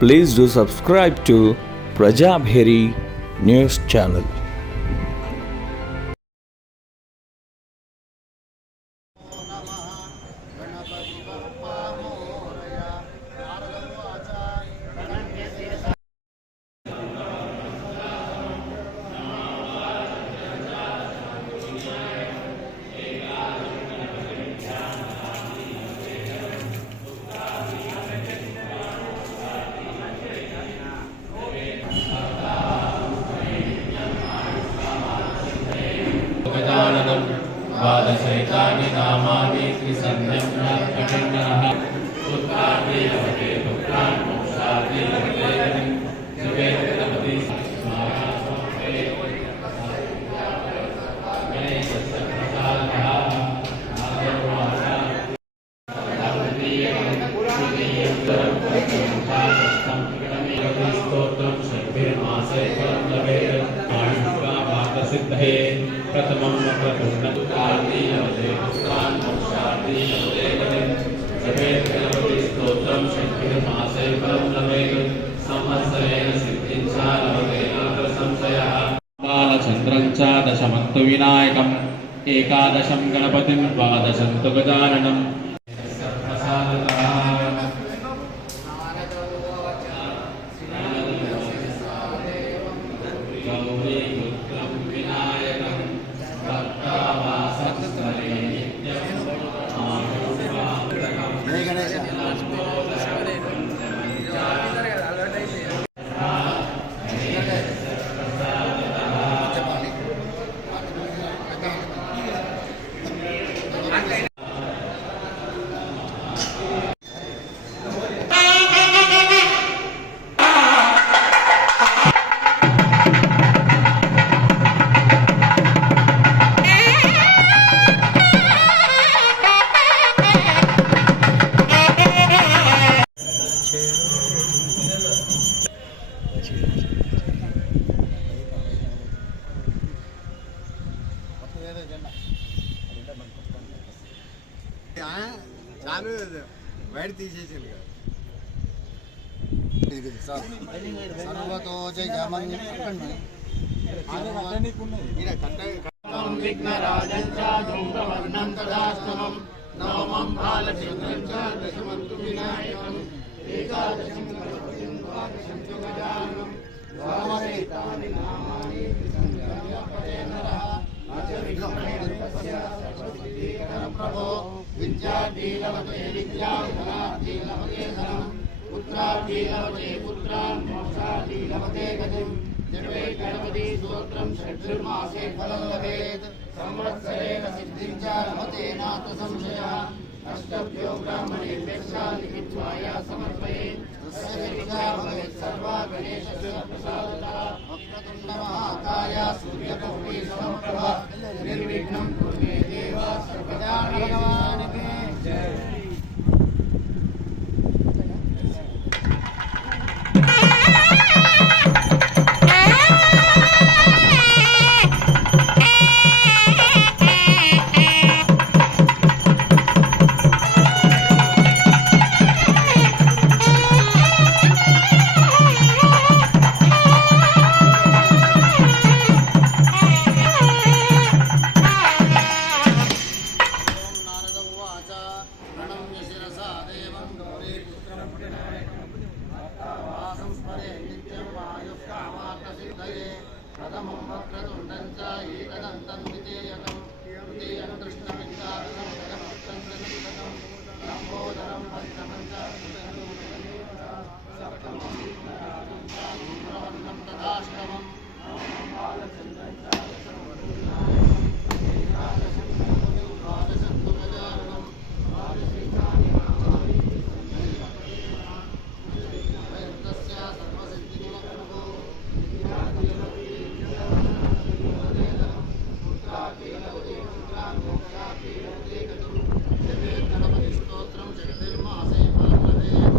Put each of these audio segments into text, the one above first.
Please do subscribe to Prajabheri News Channel. गजाननं द्वादशैतानि नामानि त्रिसन्ध्यं पुत्राणि लभते पुत्रान् मोक्षाणि लभते शिवेन्द्रपति स्तोत्रं षड्भिर्मासे सिद्धये प्रथमं प्रपूर्णपुत्रार्ति लभते पुत्रान् मोक्षार्ति लभते जपेत् गणपति स्तोत्रं षड्भिर्मासे फलं लभेत् संवत्सरेण सिद्धिं च लभते नात्र संशयः बालचन्द्रं च दशमन्तु विनायकम् एकादशं गणपतिं द्वादशं तु गजाननम् చాలు బయట తీసేసాను సర్వతో విఘ్నరాజం ధూమ్రవర్ణం తదాస్తమం నవమం బాలచంద్రం దశమంతు వినాయకం ఏకాదశం గణపతిం ద్వాదశం చ గజాననం ద్వాదశైతాని నామాని ప్రభో విద్యార్థి లభతే విద్యాం ధనార్థి లభతే ధనం పుత్రార్థి లభతే పుత్రాన్ మోక్షార్థి లభతే గతిం జపే గణపతి స్తోత్రం షడ్భిర్మాసే ఫలం లభేత్ సంవత్సరేణ సిద్ధిం చ లభతే నాత్ర సంశయः అష్టభ్యో బ్రాహ్మణేభ్యः లిఖిత్వాయ సమర్పయేత్ తస్య విద్యా భవేత్ సర్వా గణేశస్య ప్రసాదతః వక్రతుండ మహాకాయ సూర్యకోటి సమప్రభ నిర్విఘ్నం కుర్మే దేవ సర్వదా భగవానికి జై. ప్రథమం వక్రతుండం చ ఏకదంతం ద్వితీయకం తృతీయం కృష్ణమిత్తాకం చతుర్థం ధనుర్ధరం లంబోదరం పంచమం చ సప్తమం ధూమ్రవర్ణం తదాష్టమం నవమం బాలచంద్రం చ దశమంతు వినాయకం ఏకాదశం గణపతిం ద్వాదశం తు గజాననం ద్వాదశైతాని నామాని తస్య సర్వసిద్ధిర్లభో గణపతి స్తోత్రం షడ్భిర్మాసే ఫలం లభేత్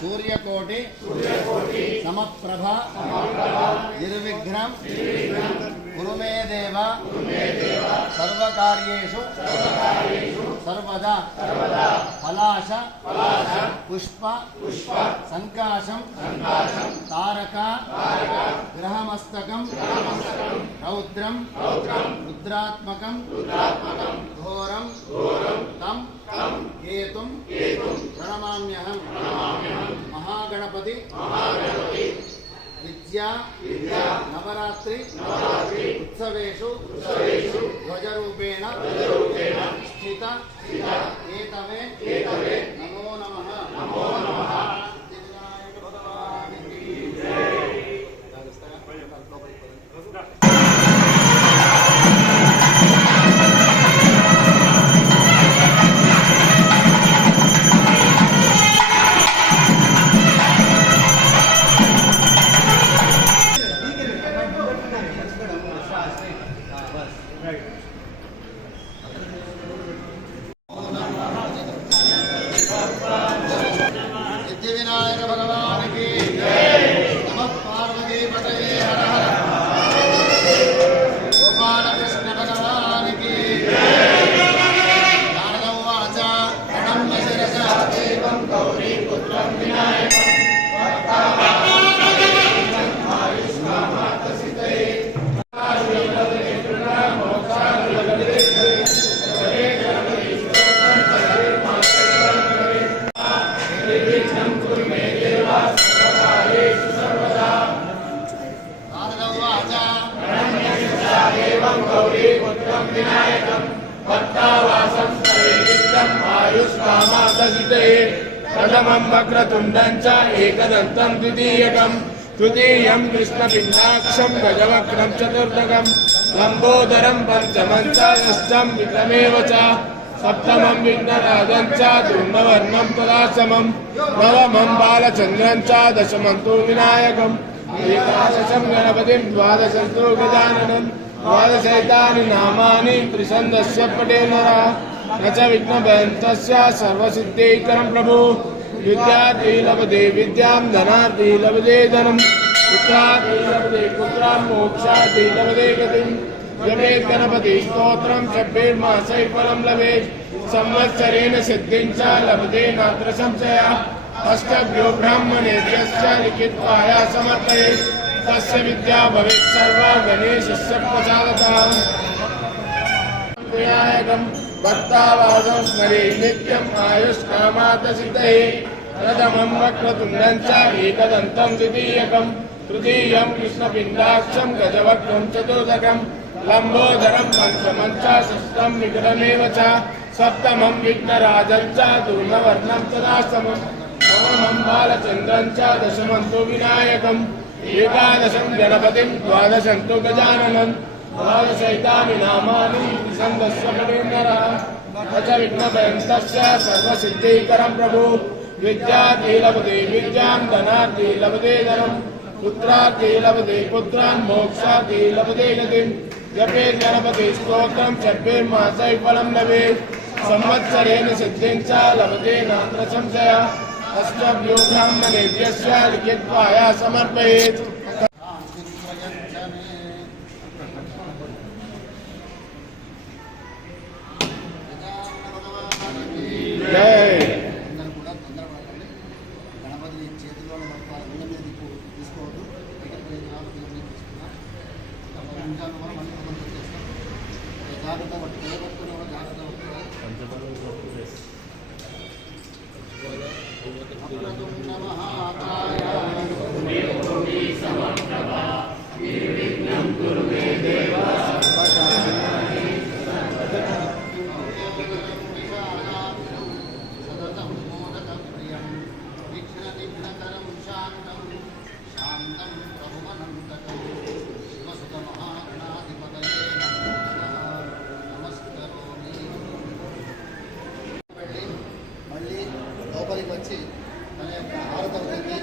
सूर्यकोटि समप्रभ निर्विघ्नं कुरु मे देव सर्वकार्येषु सर्वदा पलाश पुष्प संकाशं तारक ग्रहमस्तकं रौद्रं रुद्रात्मकं घोरं तं केतुं प्रणमाम्यहं महागणपति विद्या नवरात्रि उत्सवेषु ध्वजरूपेण स्थित एतवे नमो नमः सिद्धिविनायक भगवान की जय। रूपं गौरीपुत्रं विनायकं भक्तावासं स्तवे नित्यम् आयुष्कामादसिते प्रथमं वक्रतुण्डं च एकदन्तं द्वितीयकं तृतीयं कृष्णपिण्डाक्षं गजवक्त्रं चतुर्थकं लम्बोदरं पञ्चमं च षष्ठं विक्रमेव च सप्तमं विघ्नराजं च धूम्रवर्णं तदासमं नवमं बालचन्द्रं च दशमं तु विनायकम् एकादशं गणपतिं द्वादशं तु गजाननं द्वादशैतानि नामानि त्रिछन्दस्य पठे नरः न च विघ्नभयन्तस्य सर्वसिद्धैकरं प्रभु विद्यार्थी लभते विद्यां धनार्थी लभते धनं पुत्रार्थी लभते पुत्रां मोक्षार्थी लभते गतिं जपेत् गणपति स्तोत्रं शब्दैर्मासैः फलं लभेत् संवत्सरेण सिद्धिं च लभते नात्र संशयः अष्टभ्यो ब्राह्मणेभ्यश्च लिखित्वाया समर्पयेत् तस्य विद्या भवेत् सर्वा गणेशस्य प्रसादतः विनायकं भक्तावासं स्मरे नित्यम् आयुष्कामादसिद्धये प्रथमं वक्रतुण्डं च एकदन्तं द्वितीयकं तृतीयं कृष्णपिण्डाक्षं गजवक्त्रं चतुर्थकं लम्बोदरं पञ्चमं च षष्ठं विक्रमेव च सप्तमं विघ्नराजं च धूम्रवर्णं तदासमं नवमं बालचन्द्रं च दशमं तु विनायकम् एकादशं गणपतिं द्वादशं तु गजाननं द्वादशैतानि नामानि त्रिछन्दस्य पठे नरः न च विघ्नभयन्तस्य सर्वसिद्धैकरं प्रभु विद्यार्थी लभते विद्यां धनार्थी लभते धनं पुत्रार्थी लभते पुत्रान् मोक्षार्थी लभते गतिं जपेत् गणपति स्तोत्रं शब्दैर्मासैः फलं लभेत् संवत्सरेण सिद्धिं च लभते नात्र संशयः अष्टभ्यो ब्राह्मणेभ्यश्च लिखित्वाया समर्पयेत् అందరూ కూడా తొందరపడకండి. గణపతిని చేతిలోనే పట్టుకోవాలి. గుండె మీద తీసుకోవద్దు. తీసుకున్నాం 10 నిమిషాలు మనం మళ్ళీ మొదలు చేస్తాం. జాగ్రత్త పట్టుకునే జాగ్రత్త పట్టుకోవాలి. మళ్ళీ లోపలికి వచ్చి తన యొక్క హారతి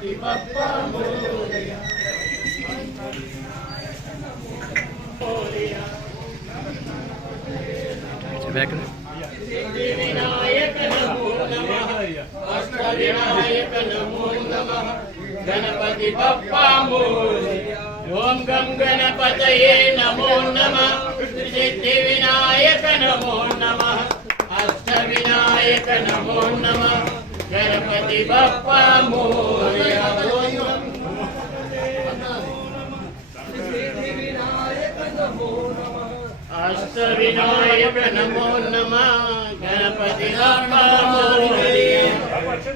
गणपति बप्पा मोरया। सिद्धिविनायक नमो नमः, अष्टविनायक नमो नमः, गणपति बप्पा मोरया। ओम गम गणपतये नमो नमः, सिद्धिविनायक नमो नमः, अष्टविनायक नमो नमः, गणपति बप्पा मोरया। अष्टविनायक नमो नमः, गणपति बप्पा मोरया।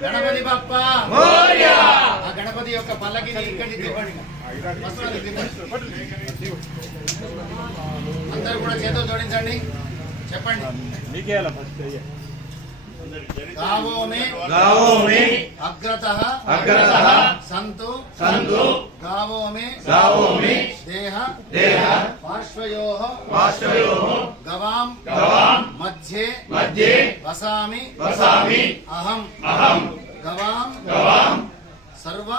గణపతి బప్ప मोरया। ఆ గణపతి యొక్క పల్లకిని ఇక్కడికి తిప్పండి. వస్త్రాలు తిప్పండి. అందరూ కూడా చేతులు జోడించండి. చెప్పండి. गावों में अग्रतः संतु गावों में देह पार्श्वयोः गवाम मध्ये वसामि अहम गवाम सर्व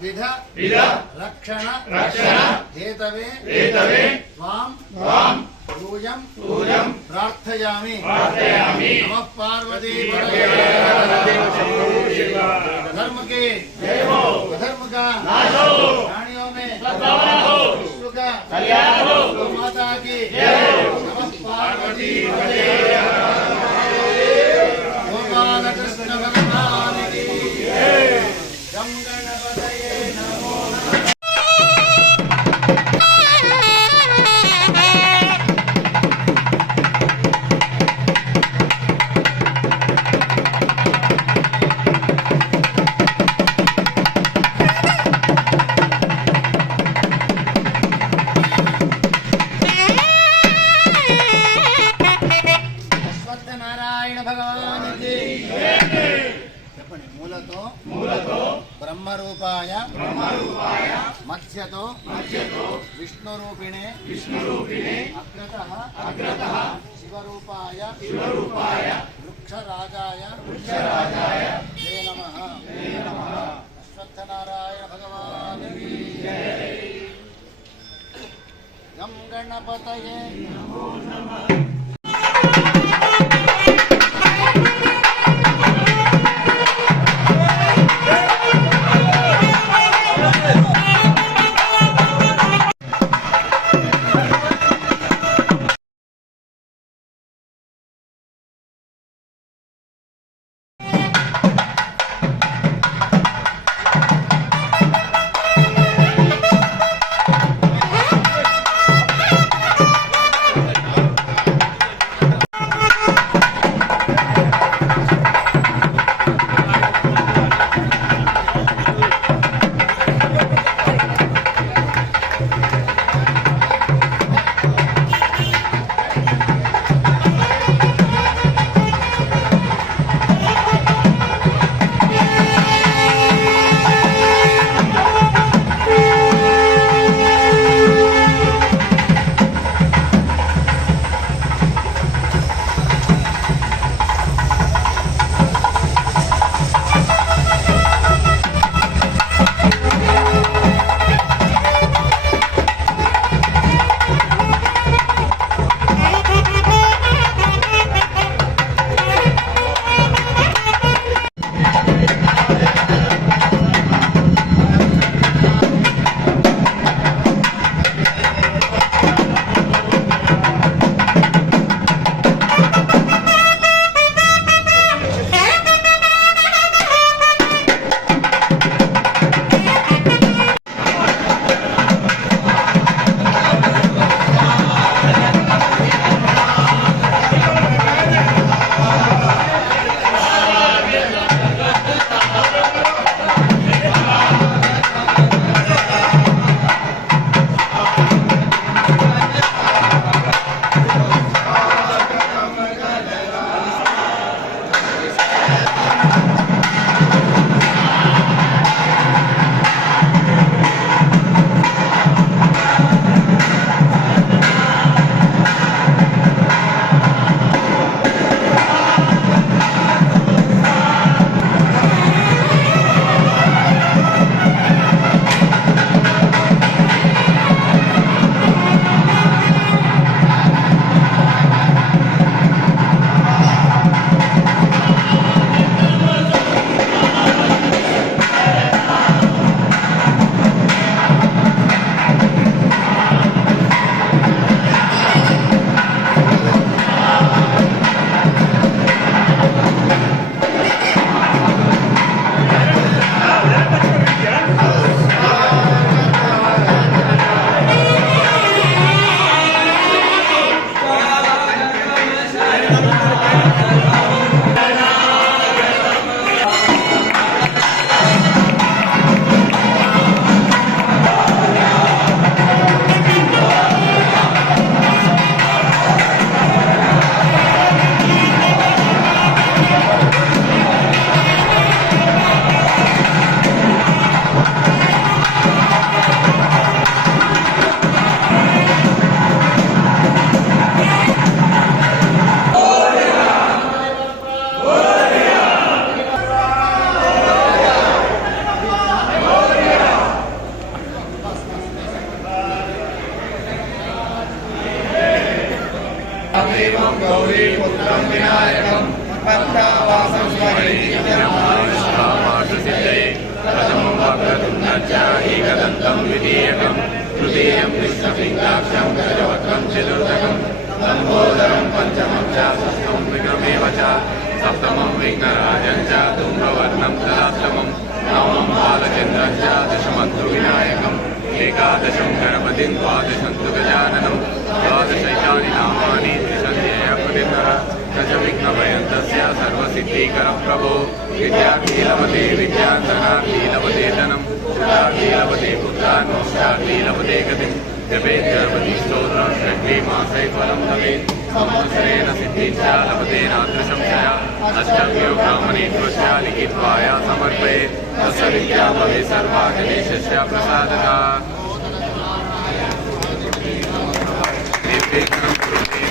विध रक्षण हेतवे त्वां पूजं प्रार्थयामि। नमः पार्वती धर्म के अधर्म का प्राणियों में विश्व का गौ माता की नमः पार्वती गोपाल कृष्ण भगवान की गम गणपतये नमो नमः। నారాయణ భగవాన్ చెప్పండి. మూలతో బ్రహ్మరూపాయ మధ్యతో విష్ణురూపిణే అగ్రతః శివరూపాయ వృక్షరాజాయ తే నమః. అశ్వత్థనారాయణ భగవాన్ గం గణపతయే నమో నమః. एकदन्तं विधेयकं तृतीयं विष्णुलिङ्गाक्षं गजवक्त्रं चतुर्थकं लम्बोदरं पञ्चमं च षष्ठं विक्रमेव च सप्तमं विघ्नराजं च धूम्रवर्णं तदाष्टमं नवमं बालचन्द्रं च दशमं तु विनायकम् एकादशं गणपतिं द्वादशं तु गजाननं द्वादशैतानि नामानि त्रिसन्ध्ययप्रतिमः दशविघ्नभयन्तस्य सर्वसिद्धिकरं प्रभो विद्याकीलपते विद्याधनाकीलपते धनं सुधाकीलपते पुत्रान् मोक्षाकीलपते गतिं जपेत् गणपति स्तोत्रं षड्विमासे फलं भवेत् संवत्सरेण सिद्धिं च लभते नादृशंशया अष्टभ्यो ब्राह्मणेभ्यश्च लिखित्वाय समर्पयेत् तस्य विद्या भवेत् सर्वा गणेशस्य प्रसादता निर्विघ्नं कुरुते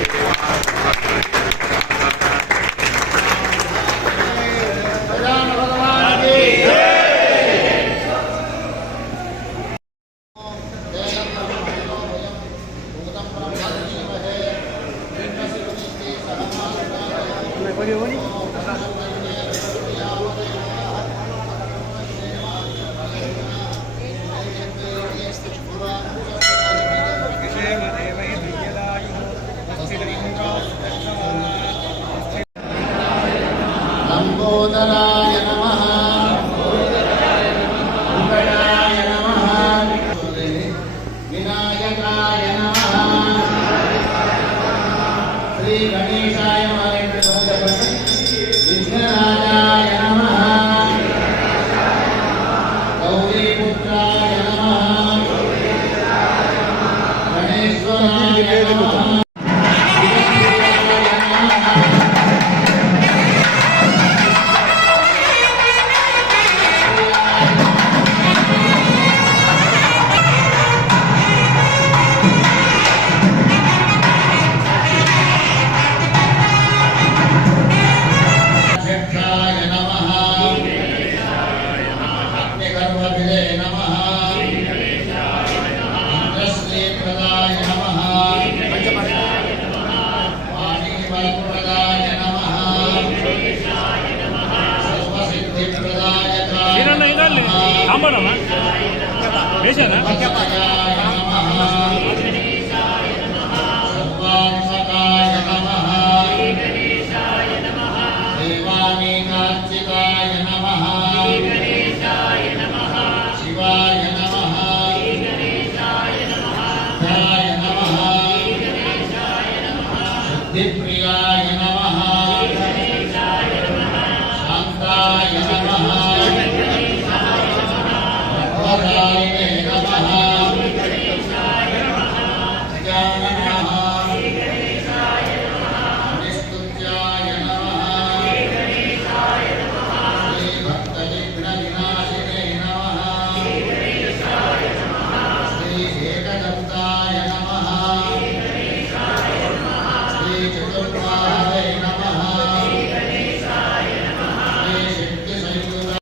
लंबोदराय नमः वेंकटाय नमः विनायकाय नमः श्री गणेशाय नमः विघ्नराजाय नमः गौरीपुत्राय नमः गणेश्वराय नमः प्रियाय नमः शान्ताय नमः भद्राय नमः निस्तुत्याय नमः श्रीभक्तविघ्नविनाशिने नमः श्री एकदन्ताय नमः चतुर्बाहवे नमः श्री शक्तिसंयुता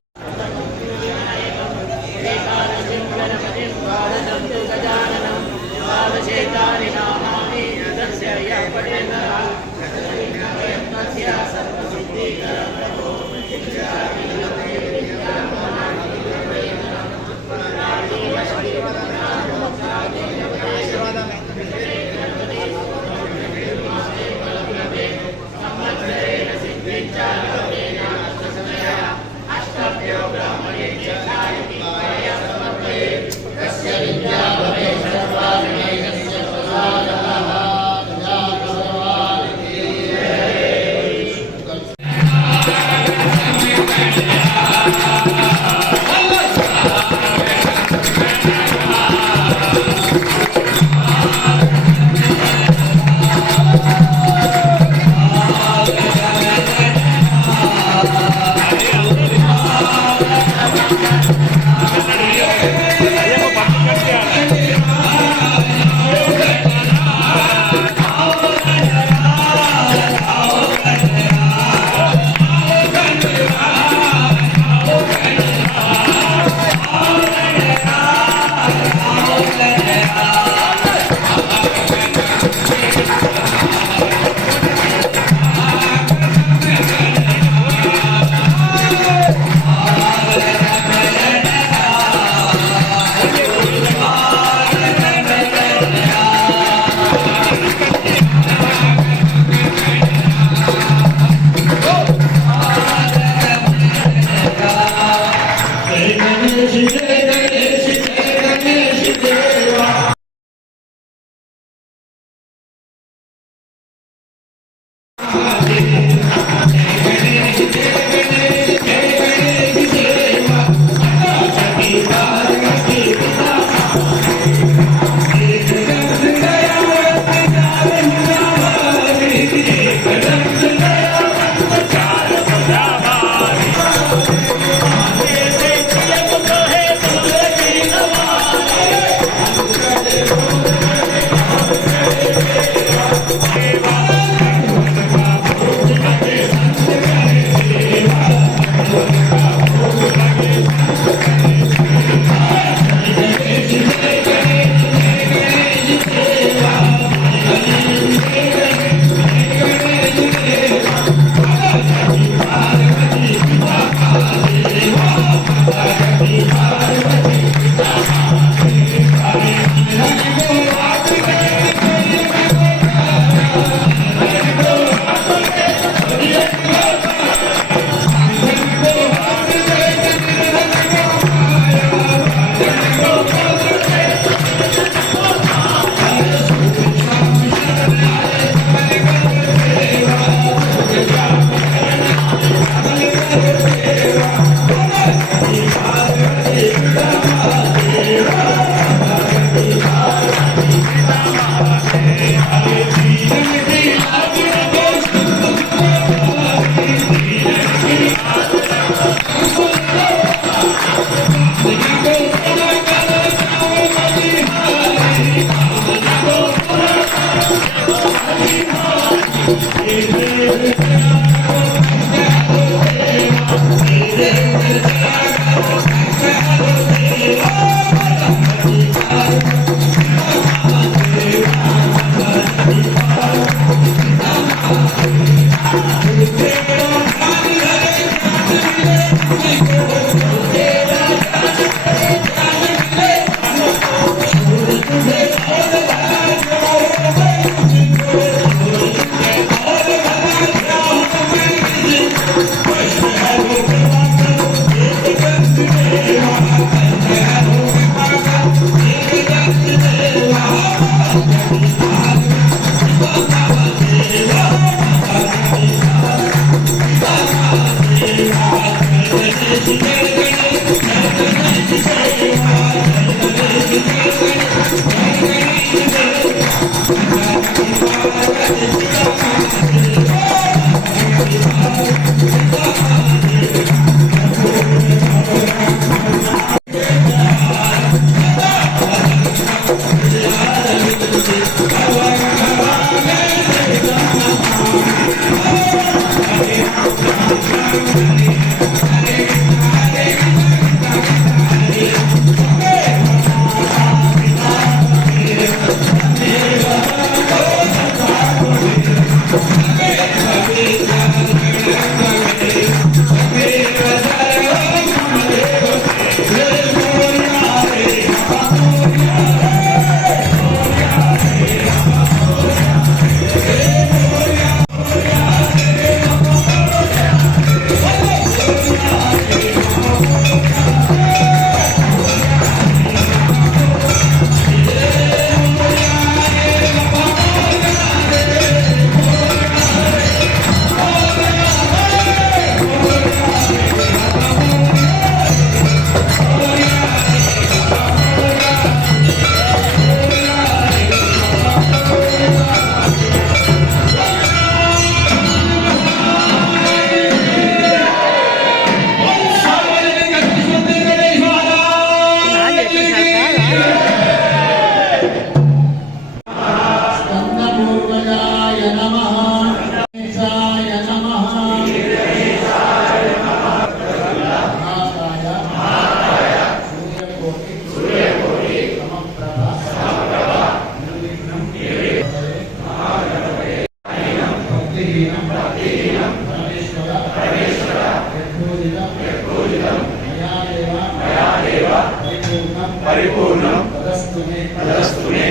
పరిపూర్ణం తదస్తునే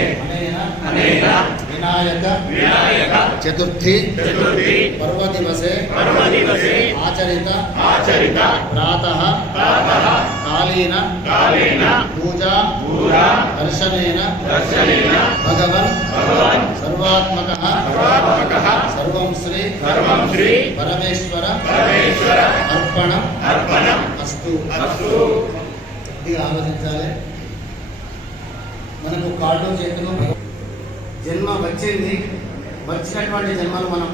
అనేన వినాయక చతుర్థి పర్వదివసే ఆచరిత ప్రాతః కాలీన పూజా దర్శనేన భగవన్ సర్వాత్మకః సర్వం శ్రీ పరమేశ్వర అర్పణం అస్తు. ఇది ఆలోచించాలి. మనకు కాళ్ళు చేతులు జన్మ వచ్చింది, వచ్చినటువంటి జన్మను మనం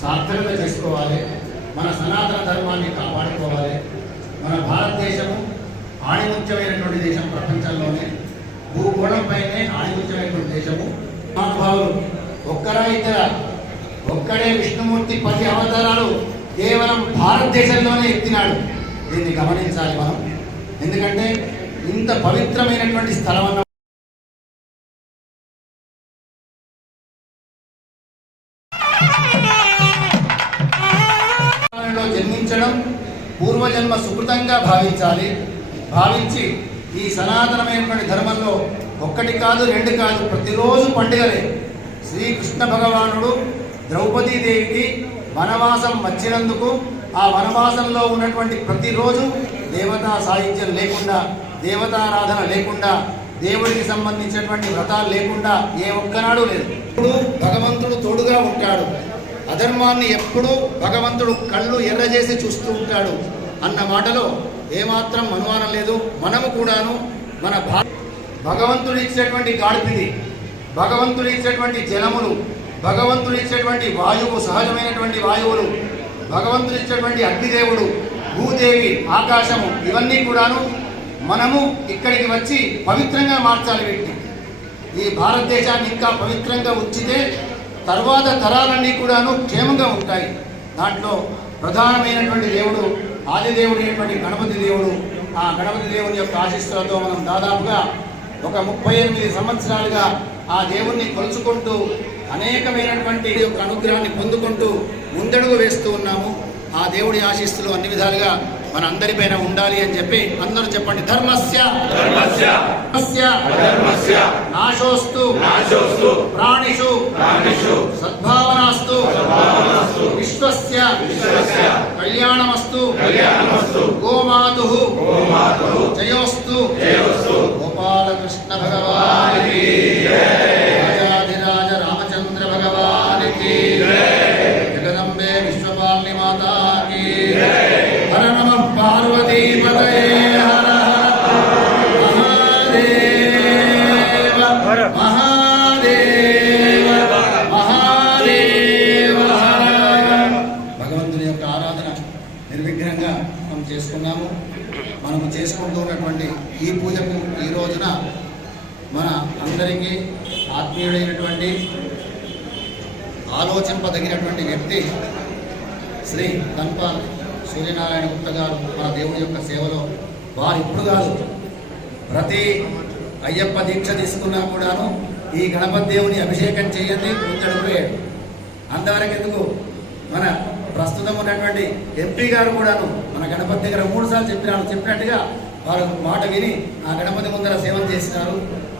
సార్థకంగా చేసుకోవాలి. మన సనాతన ధర్మాన్ని కాపాడుకోవాలి. మన భారతదేశము ఆణిముత్యమైనటువంటి దేశం, ప్రపంచంలోనే భూగోళంపైనే ఆణిముత్యమైనటువంటి దేశము. మహానుభావులు ఒక్కరా ఇద్దరా, ఒక్కడే విష్ణుమూర్తి 10 అవతారాలు కేవలం భారతదేశంలోనే ఎత్తినాడు. దీన్ని గమనించాలి మనం. ఎందుకంటే ఇంత పవిత్రమైనటువంటి స్థలం అన్న జన్మించడం పూర్వజన్మ సుకృతంగా భావించి ఈ సనాతనమైనటువంటి ధర్మంలో 1 కాదు 2 కాదు ప్రతిరోజు పండుగలే. శ్రీకృష్ణ భగవానుడు ద్రౌపదీదేవికి వనవాసం వచ్చినందుకు ఆ వనవాసంలో ఉన్నటువంటి ప్రతిరోజు దేవతా సాహిత్యం లేకుండా, దేవతారాధన లేకుండా, దేవుడికి సంబంధించినటువంటి వ్రతాలు లేకుండా ఏ ఒక్కనాడు లేదు. ఇప్పుడు భగవంతుడు తోడుగా ఉంటాడు. అధర్మాన్ని ఎప్పుడూ భగవంతుడు కళ్ళు ఎర్రజేసి చూస్తూ ఉంటాడు అన్న మాటలో ఏమాత్రం అనుమానం లేదు. మనము కూడాను మన భగవంతుడు ఇచ్చేటువంటి గాడిపిది, భగవంతుడు ఇచ్చేటువంటి జలములు, భగవంతుడు ఇచ్చేటువంటి వాయువు, సహజమైనటువంటి వాయువులు, భగవంతుడు ఇచ్చేటువంటి అగ్నిదేవుడు, భూదేవి, ఆకాశము, ఇవన్నీ కూడాను మనము ఇక్కడికి వచ్చి పవిత్రంగా మార్చాలి వీటిని. ఈ భారతదేశాన్ని ఇంకా పవిత్రంగా ఉంచితే తర్వాత తరాలన్నీ కూడాను క్షేమంగా ఉంటాయి. దాంట్లో ప్రధానమైనటువంటి దేవుడు ఆదిదేవుడు అయినటువంటి గణపతి దేవుడు. ఆ గణపతి దేవుని యొక్క ఆశీస్సులతో మనం దాదాపుగా ఒక 38 సంవత్సరాలుగా ఆ దేవుణ్ణి కొలుచుకుంటూ అనేకమైనటువంటి యొక్క అనుగ్రహాన్ని పొందుకుంటూ ముందడుగు వేస్తూ ఉన్నాము. ఆ దేవుడి ఆశీస్సులు అన్ని విధాలుగా మన అందరిపైన ఉండాలి అని చెప్పి అందరూ చెప్పండి. ధర్మస్య నాశోస్తు ప్రాణిషు సద్భావనాస్తు విశ్వస్య కళ్యాణమస్తు గోమాతు జయోస్తు గోపాలకృష్ణ భగవానికి రాజాధిరాజ రామచంద్ర భగవానికి జగదంబే విశ్వపాలిని మాతాకి హర నమః పార్వతీపతయే హర మహాదేవ మహాదేవ మహాదేవ. భగవంతుని యొక్క ఆరాధన నిర్విఘ్నంగా మనం చేసుకున్నాము. మనము చేసుకుంటూ ఉన్నటువంటి ఈ పూజకు ఈ రోజున మన అందరికీ ఆత్మీయుడైనటువంటి ఆలోచింపదగినటువంటి వ్యక్తి శ్రీ ధన్పాల్ సూర్యనారాయణ గుప్త గారు మన దేవుడి యొక్క సేవలో వారు ఇప్పుడు కాదు, ప్రతి అయ్యప్ప దీక్ష తీసుకున్నా కూడాను ఈ గణపతి దేవుని అభిషేకం చేయండి ముందడుగుపోయాడు. అంతవరకు ఎందుకు మన ప్రస్తుతం ఉన్నటువంటి ఎంపీ గారు కూడాను మన గణపతి దగ్గర 3 సార్లు చెప్పినట్టుగా వారు మాట విని ఆ గణపతి ముందర సేవ చేసినారు.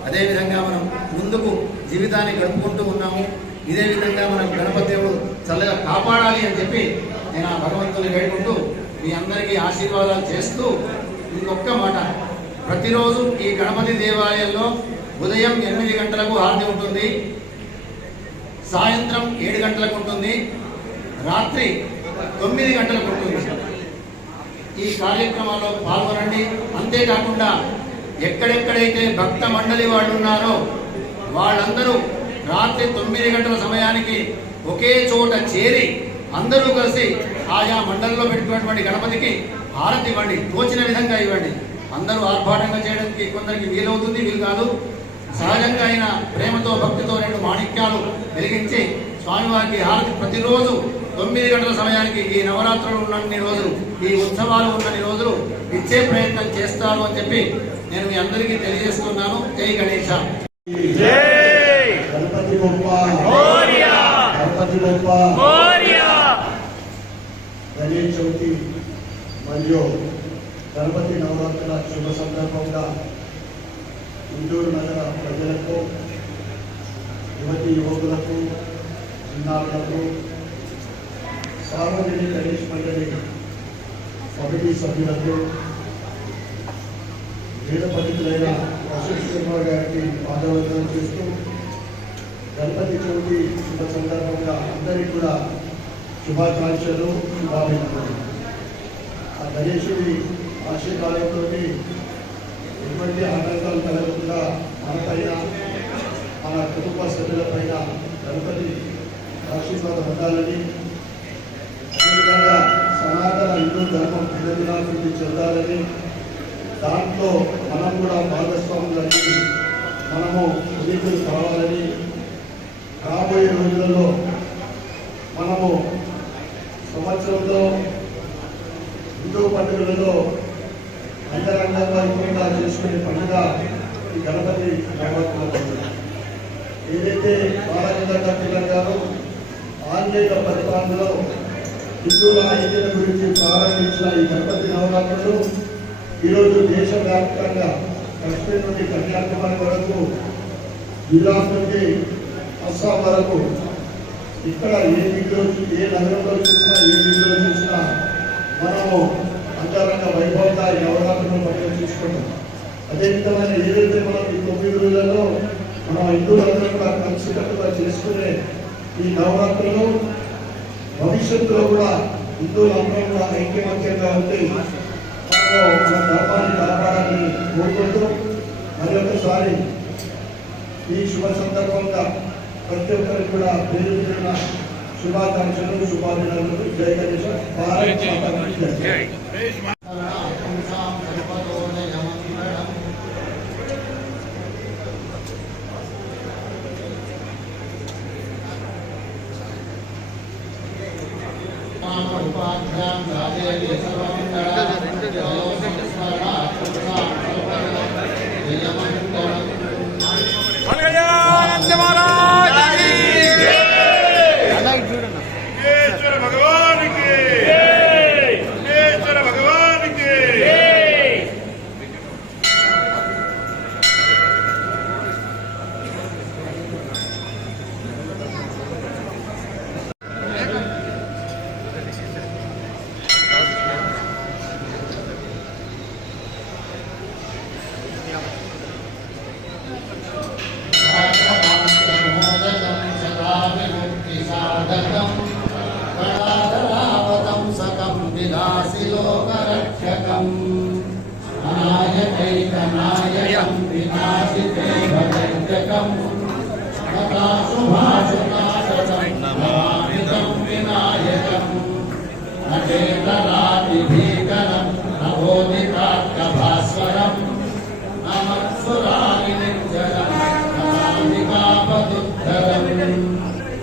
అదేవిధంగా మనం ముందుకు జీవితాన్ని గడుపుకుంటూ ఉన్నాము. ఇదే విధంగా మనం గణపతి దేవుడు చల్లగా కాపాడాలి అని చెప్పి నేను ఆ భగవంతుని వేడుకుంటూ మీ అందరికీ ఆశీర్వాదాలు చేస్తూ ఇంకొక్క మాట, ప్రతిరోజు ఈ గణపతి దేవాలయంలో ఉదయం 8 గంటలకు హారతి ఉంటుంది, సాయంత్రం 7 గంటలకు ఉంటుంది, రాత్రి 9 గంటలకు ఉంటుంది. ఈ కార్యక్రమాల్లో పాల్గొనండి. అంతేకాకుండా ఎక్కడెక్కడైతే భక్త మండలి వాళ్ళు ఉన్నారో వాళ్ళందరూ రాత్రి 9 గంటల సమయానికి ఒకే చోట చేరి అందరూ కలిసి ఆయా మండలంలో పెట్టుకున్నటువంటి గణపతికి హారతి ఇవ్వండి. తోచిన విధంగా ఇవ్వండి. అందరూ ఆర్భాటంగా చేయడానికి కొందరికి వీలవుతుంది, వీలు కాదు. సహజంగా అయిన ప్రేమతో భక్తితో 2 మాణిక్యాలు వెలిగించి స్వామివారికి హారతి ప్రతిరోజు 9 గంటల సమయానికి ఈ నవరాత్రులు ఉన్నన్ని రోజులు, ఈ ఉత్సవాలు ఉన్నన్ని రోజులు ఇచ్చే ప్రయత్నం చేస్తారు అని చెప్పి నేను మీ అందరికీ తెలియజేస్తున్నాను. జై గణేశ. గణపతి బొప్ప గణపతి బొప్ప. గణేష్ చవితి మరియు గణపతి నవరాత్రుల శుభ సందర్భంగా గుంటూరు నగర ప్రజలకు, యువతి యువకులకు, చిన్నారులకు, సార్వజనిక గణేష్ మండలి కమిటీ సభ్యులకు, వేద పండితులైన వశిష్ఠ కుమార్ గారికి పాదవందనం చేస్తూ గణపతి చవితి శుభ సందర్భంగా అందరికీ కూడా శుభాకాంక్షలు, శుభాభినందనలు. ఆ గణేశుడి ఆశీర్వాదంతో ఎటువంటి ఆటంకాలు కలగకుండా మనపైన, మన కుటుంబ సభ్యులపైన గణపతి ఆశీర్వాదం ఉండాలని, అదేవిధంగా సనాతన హిందూ ధర్మం దినదినాభివృద్ధి చెందాలని, దాంట్లో మనం కూడా భాగస్వాములకి మనము ఉదీకులు కావాలని, రాబోయే రోజులలో మనము సంవత్సరంలో హిందూ పండుగలలో అంతరంగంగా ఎక్కువగా చేసుకునే పండుగ ఈ గణపతి నవరాత్రుల పండుగ. ఏదైతే బాలగంగాధర తిలక్ గారు ఆంగ్లేయ పరిపాలనలో హిందువుల ఐక్యత గురించి ప్రారంభించిన ఈ గణపతి నవరాత్రులు ఈరోజు దేశవ్యాప్తంగా కశ్మీర్ నుండి కన్యాకుమారి వరకు, గుజరాత్ నుండి అస్సాం వరకు, ఇక్కడ ఏ నగరంలో చూసినా, ఏ వీధిలో చూసినా మనము అంతరంగ వైభవంగా ఈ నవరాత్రులను పండుగ చేసుకుంటాం. అదేవిధమైన ఏదైతే మనం ఈ 9 రోజులలో మనం హిందువులందరూ కూడా కలిసికట్టుగా చేసుకునే ఈ నవరాత్రులు భవిష్యత్తులో కూడా హిందువులందరూ కూడా ఐక్యమత్యంగా ఉండి మనము మన ధర్మాన్ని కాపాడాలని కోరుకుంటూ మరొకసారి ఈ శుభ సందర్భంగా ప్రతి ఒక్కరికి కూడా పేరు పేరున శుభాకాంక్షలు, శుభాభినందనలు. జై గణేశ. భారత్ మాతా కీ జై.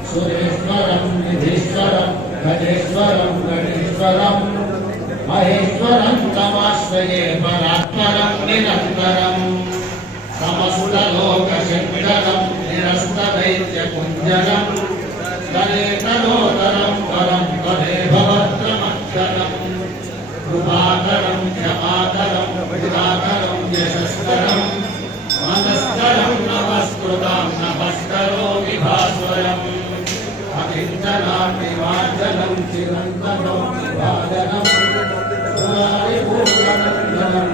సురేశ్వరం నిధీశ్వరం గజేశ్వరం గణేశ్వరం మహేశ్వరం తమాశ్రయే పరాత్పరం నిరంతరం సమస్తలోకశంకరం నిరస్తదైత్యకుంజరం గణేశలోదరం పరం పదే భవత్రమక్షరం కృపాకరం క్షమాకరం విధాకరం యశస్కరం మనస్కరం నమస్కృతం నమస్కరో విభాస్వరం అకించనాం నివాజనం చిరంతనం విభాజనం పూర్ణనందనం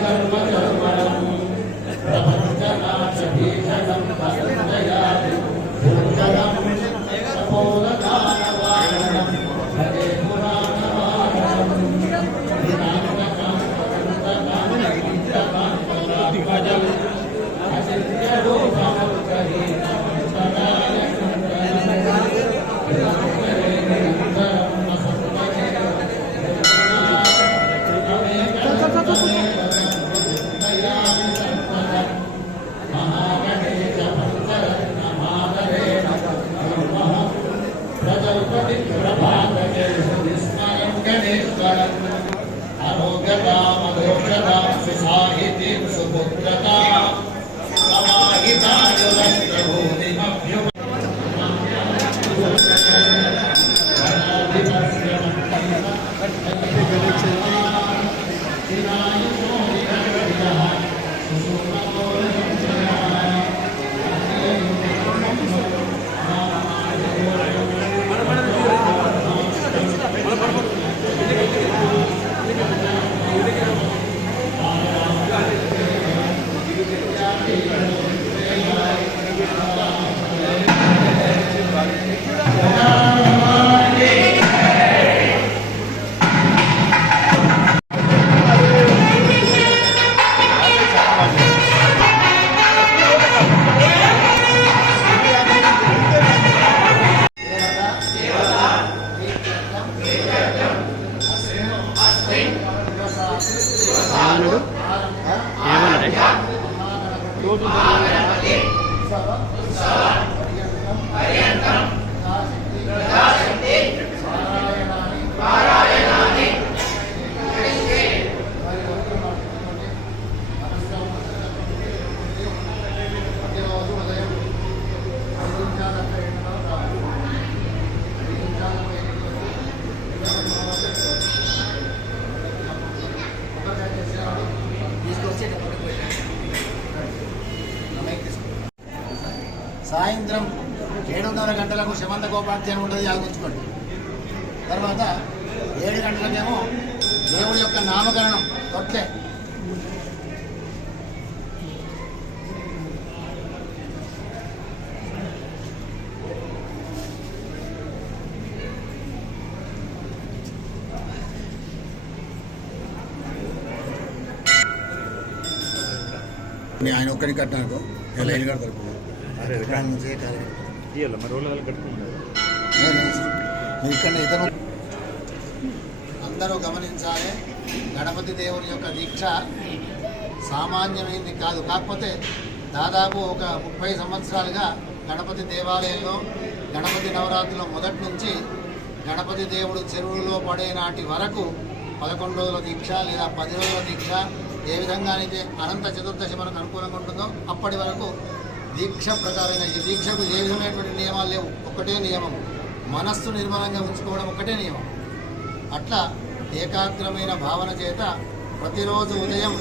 కర్మచర్మణం ప్రపంచనాశభీషణం పరంజయాది భూషణం సపోలదానవారణం భజే పురాణవారణం సాయంత్రం 7:30 గంటలకు శమంత గోపాధ్యాయం ఉంటుంది, ఆలోచించుకోండి. తర్వాత 7 గంటలకేమో దేవుడి యొక్క నామకరణం తొట్లే. ఆయన ఒక్కడికి కట్టాను ఎలా ఇల్లు కడతారు ఇక్కడ ఇతను అందరూ గమనించాలి. గణపతి దేవుని యొక్క దీక్ష సామాన్యమైంది కాదు. కాకపోతే దాదాపు ఒక 30 సంవత్సరాలుగా గణపతి దేవాలయంలో గణపతి నవరాత్రిలో మొదటి నుంచి గణపతి దేవుడు చెరువులో పడే నాటి వరకు 11 రోజుల దీక్ష లేదా 10 రోజుల దీక్ష ఏ విధంగా అయితే అనంత చతుర్దశి మనకు అనుకూలంగా ఉంటుందో అప్పటి వరకు దీక్ష ప్రకారంగా ఈ దీక్షకు ఏ విధమైనటువంటి నియమాలు లేవు. ఒకటే నియమం, మనస్సు నిర్మలంగా ఉంచుకోవడం ఒకటే నియమం. అట్లా ఏకాగ్రమైన భావన చేత ప్రతిరోజు ఉదయం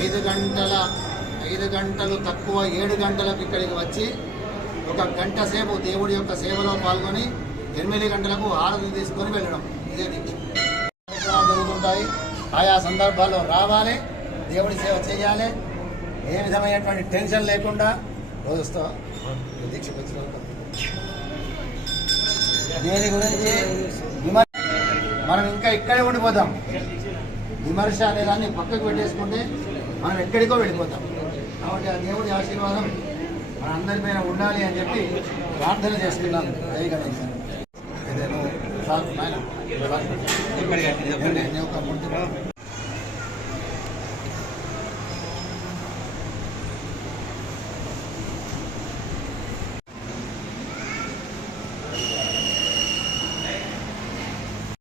5 గంటలు తక్కువ 7 గంటలకు ఇక్కడికి వచ్చి 1 గంట సేపు దేవుడి యొక్క సేవలో పాల్గొని 8 గంటలకు హారతి తీసుకొని వెళ్ళడం. ఇదే దీక్ష. కార్యక్రమాలు జరుగుతుంటాయి. ఆయా సందర్భాల్లో రావాలి, దేవుడి సేవ చేయాలి. ఏ విధమైనటువంటి టెన్షన్ లేకుండా రోజుతో దీక్షకు వచ్చిన దేని గురించి మనం ఇంకా ఇక్కడే ఉండిపోతాం. విమర్శ అనేదాన్ని పక్కకు పెట్టేసుకుంటే మనం ఎక్కడికో వెళ్ళిపోతాం. కాబట్టి ఆ దేవుడి ఆశీర్వాదం మన అందరిపైన ఉండాలి అని చెప్పి ప్రార్థన చేసుకున్నాను. జై గణేష్. నేను ఒక